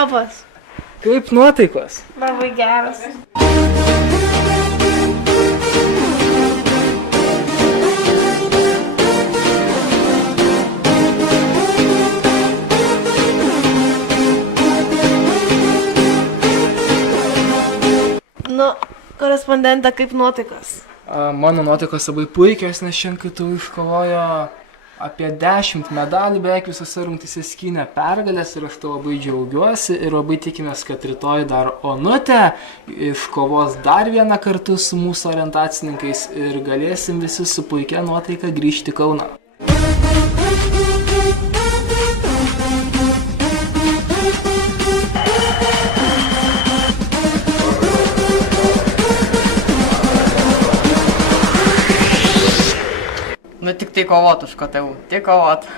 Labas. Kaip nuotaikos? Labai geras. Nu, korespondentė, kaip nuotaikos? Mano nuotaikos labai puikios, nes šiandien KTU iškovojo apie 10 medalių, beveik visose rungtyse skynė pergalės ir aš to labai džiaugiuosi ir labai tikimės, kad rytoj dar Onutė iškovos dar vieną kartu su mūsų orientacininkais ir galėsim visi su puikia nuotaika grįžti į Kauną. Nu tik tai kovot už KTU, tik kovot.